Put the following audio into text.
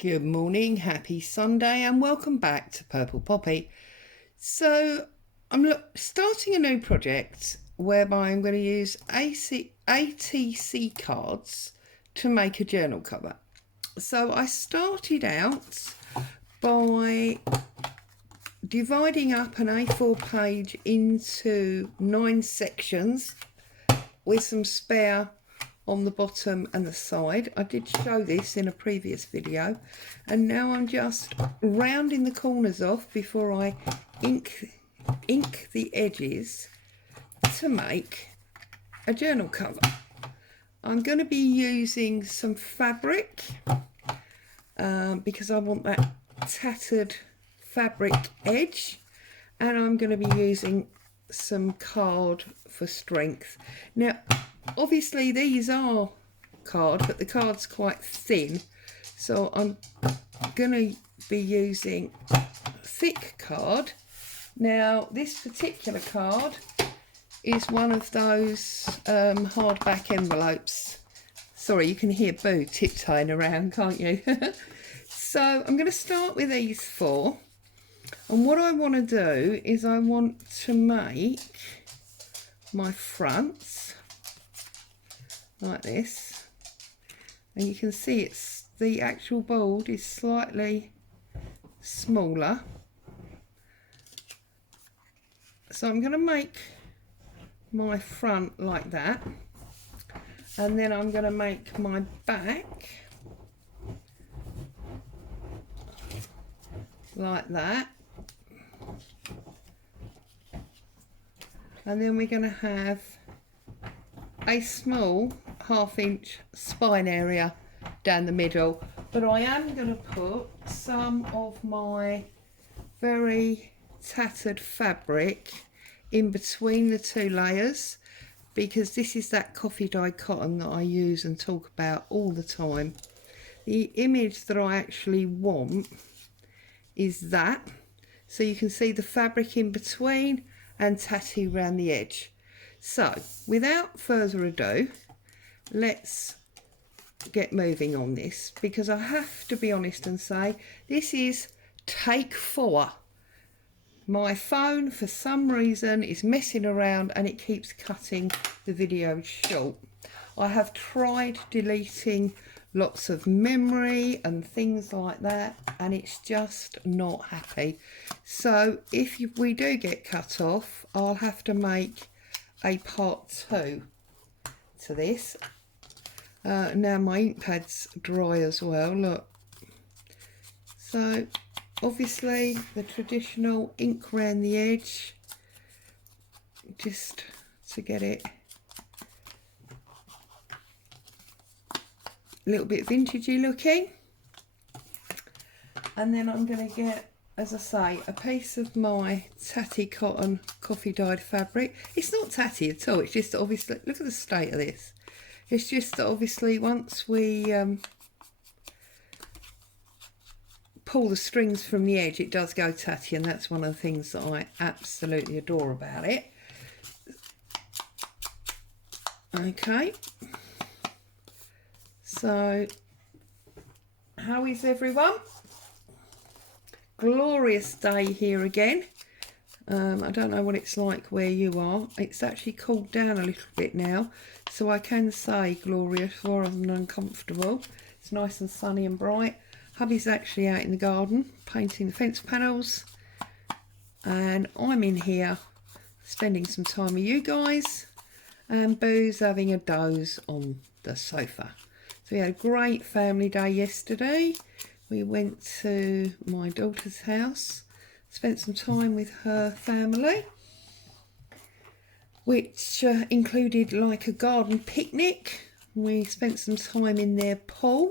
Good morning, happy Sunday, and welcome back to Purple Poppy. So I'm starting a new project whereby I'm going to use ATC cards to make a journal cover. So I started out by dividing up an A4 page into 9 sections with some spare on the bottom and the side. I did show this in a previous video, and now I'm just rounding the corners off before I ink the edges to make a journal cover. I'm going to be using some fabric because I want that tattered fabric edge, and I'm going to be using some card for strength. Now obviously these are card, but the card's quite thin, so I'm going to be using thick card. Now this particular card is one of those hardback envelopes. Sorry, you can hear Boo tiptoeing around, can't you? So I'm going to start with these 4, and what I want to do is I want to make my fronts like this, and you can see it's the actual board is slightly smaller, so I'm going to make my front like that, and then I'm going to make my back like that, and then we're going to have a small 1/2 inch spine area down the middle. But I am going to put some of my very tattered fabric in between the 2 layers, because this is that coffee dye cotton that I use and talk about all the time. The image that I actually want is that, so you can see the fabric in between and tattoo around the edge. So without further ado, let's get moving on this, because I have to be honest and say this is take 4. My phone for some reason is messing around and it keeps cutting the video short. I have tried deleting lots of memory and things like that, and it's just not happy. So if we do get cut off, I'll have to make a part 2 to this. Now my ink pad's dry as well, look. So obviously the traditional ink around the edge, just to get it a little bit vintagey looking. And then I'm going to get, as I say, a piece of my tatty cotton coffee dyed fabric. It's not tatty at all, it's just obviously, look at the state of this. It's just that obviously once we pull the strings from the edge, it does go tatty, and that's one of the things that I absolutely adore about it. Okay, so how is everyone? Glorious day here again. I don't know what it's like where you are. It's actually cooled down a little bit now, so I can say glorious rather than uncomfortable. It's nice and sunny and bright. Hubby's actually out in the garden painting the fence panels, and I'm in here spending some time with you guys, and Boo's having a doze on the sofa. So we had a great family day yesterday. We went to my daughter's house, spent some time with her family, which included like a garden picnic. We spent some time in their pool,